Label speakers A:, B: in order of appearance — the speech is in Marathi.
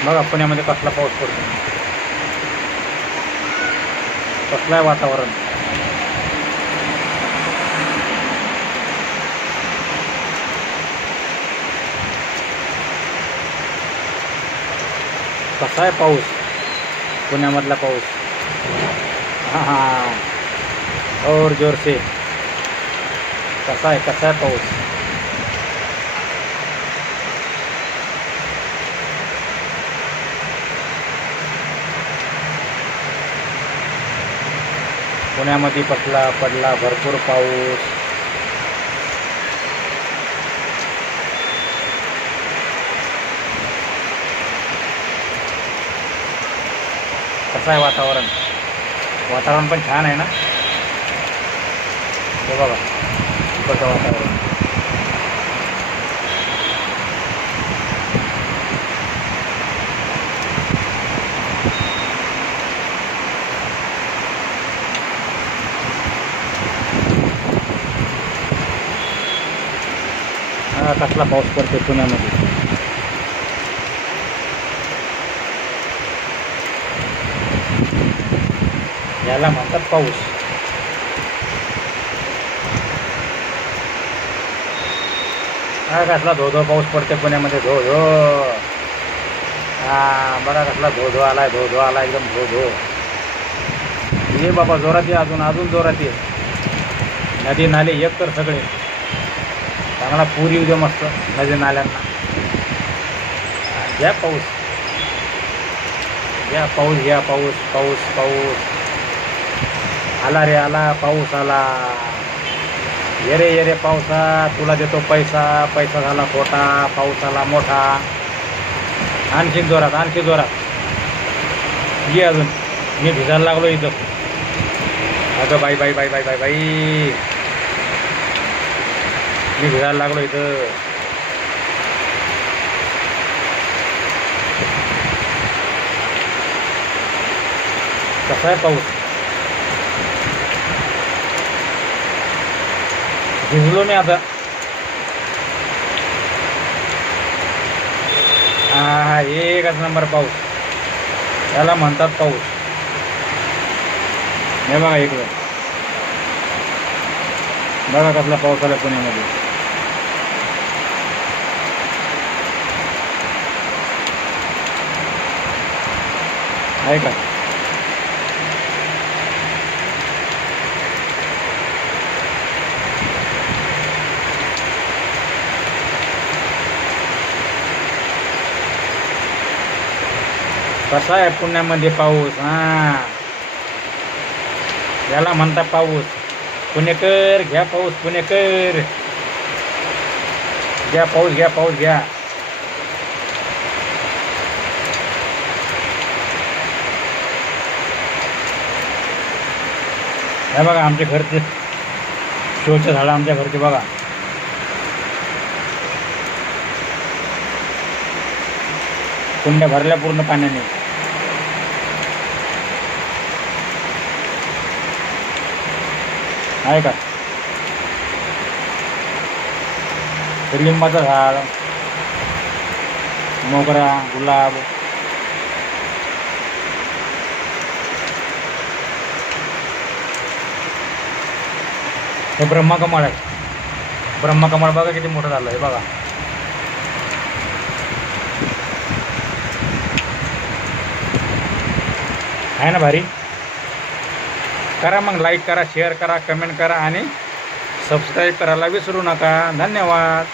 A: बघा पुण्यामध्ये कसला पाऊस पडतो कसलं आहे वातावरण. कसा आहे पाऊस? पुण्यामधला पाऊस. हां हां. और जोर से कसा आहे कसा आहे पाऊस? पुण्यामध्ये पडला पडला भरपूर पाऊस. कसं आहे वातावरण? वातावरण पण छान आहे ना? हे बघा इकडचं वातावरण. हा कसला पाऊस पडतो पुण्यामध्ये? याला म्हणतात पाऊस. हा कसला धो धो पाऊस पडते पुण्यामध्ये धो धो हा बरा कसला धो धो आलाय धो धो आला एकदम धो धो ये बाबा जोरात ये अजून अजून जोरात ये. नदी नाले एक तर सगळे. चांगला पूर येऊ दे मस्त नदी नाल्यांना घ्या पाऊस. घ्या पाऊस घ्या पाऊस पाऊस पाऊस. आला रे आला पाऊस आला. ये रे ये रे पावसा. तुला देतो पैसा. पैसा झाला खोटा पाऊस आला मोठा. आणखी जोरात आणखी जोरात. ये अजून. मी भिजायला लागलो इथं. अगं बाई बाई बाई बाई बाई बाई. मी भिजायला लागलो इथं. कसा आहे पाऊस? भिजलो मी आता. हा एकच नंबर पाऊस. त्याला म्हणतात पाऊस. हे बघा इकडं. बघा कसला पाऊस आला पुण्यामध्ये. आहे का कसा आहे पुण्यामध्ये पाऊस हा याला म्हणता पाऊस पुणेकर घ्या पाऊस पुणेकर घ्या पाऊस घ्या पाऊस घ्या हे बघा आमच्या घरचे शोचं झाडं आमच्या घरचे बघा. कुंड्या भरल्या पूर्ण पाण्याने. आहे का? लिंबाचं झाड मोगरा गुलाब. हे ब्रह्मकमळ आहे. ब्रह्मकमळ बघा किती मोठं झालं आहे बघा. आहे ना भारी? करा मग लाईक करा शेअर करा कमेंट करा आणि सबस्क्राईब करायला विसरू नका. धन्यवाद.